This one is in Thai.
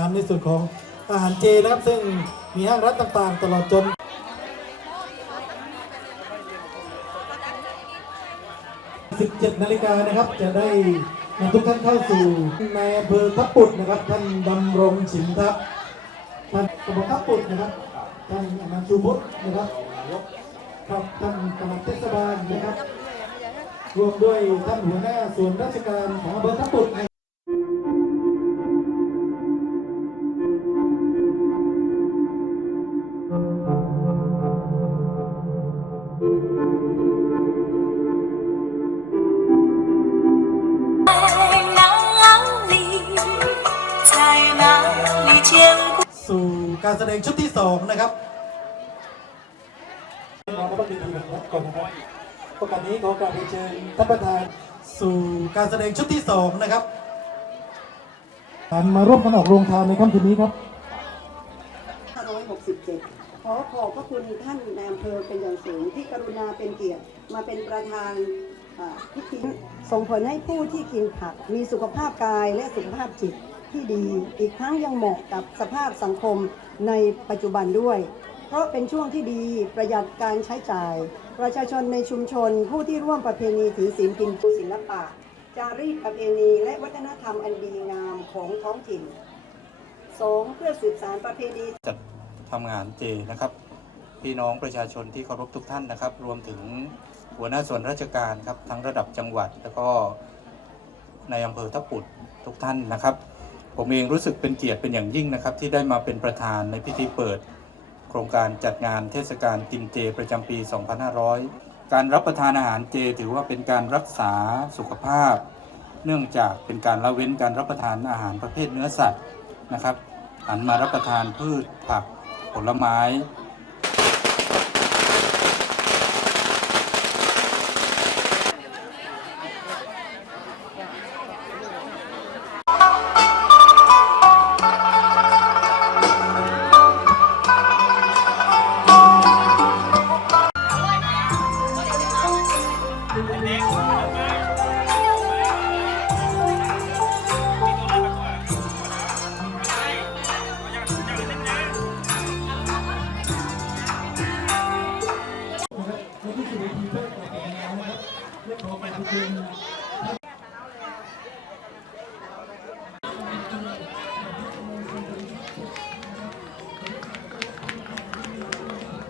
ารในส่วนของอาหารเจนะครับ ซึ่งมีห้างร้านต่างๆ ตลอดจน17นาฬิกานะครับจะได้นำทุกท่านเข้าสู่ในอำเภอทับปุดนะครับ ท่านดำรงสินทัพท่านกบทับปุดนะครับท่านอนันต์ชูพุทธนะครับครับท่านกำลังเทศบาลนะครับ รวมด้วยท่านหัวหน้าส่วนราชการของอำเภอทับปุดนะ สู่การแสดงชุดที่สองนะครับเราก็ต้องมีทีแบบก่อนนะครับโอกาสนี้ขอกราบเรียนเชิญท่านประธานสู่การแสดงชุดที่สองนะครับการมาร่วมกันออกโรงทานในค่ำคืนนี้ครับ567 ขอขอบพระคุณท่านนายอำเภอเป็นอย่างสูงที่กรุณาเป็นเกียรติมาเป็นประธานอ่าพิธีส่งผลให้ผู้ที่กินผักมีสุขภาพกายและสุขภาพจิต ที่ดี อีกทั้งยังเหมาะกับสภาพสังคมในปัจจุบันด้วย เพราะเป็นช่วงที่ดีประหยัดการใช้จ่าย ประชาชนในชุมชน ผู้ที่ร่วมประเพณีถือศีลกินจุศิลปะ จารีตประเพณีและวัฒนธรรมอันดีงามของท้องถิ่นสองเพื่อสืบสานประเพณีจัดทำงานเจนะครับ พี่น้องประชาชนที่เคารพทุกท่านนะครับ รวมถึงหัวหน้าส่วนราชการครับทั้งระดับจังหวัดแล้วก็ในอำเภอทับปุดทุกท่านนะครับ ผมเองรู้สึกเป็นเกียรติเป็นอย่างยิ่งนะครับ ที่ได้มาเป็นประธานในพิธีเปิด โครงการจัดงานเทศกาลกินเจประจำปี 2500 การรับประทานอาหารเจถือว่าเป็นการรักษาสุขภาพ เนื่องจากเป็นการละเว้นการรับประทานอาหารประเภทเนื้อสัตว์นะครับหันมารับประทานพืชผักผลไม้ ขอบคุณ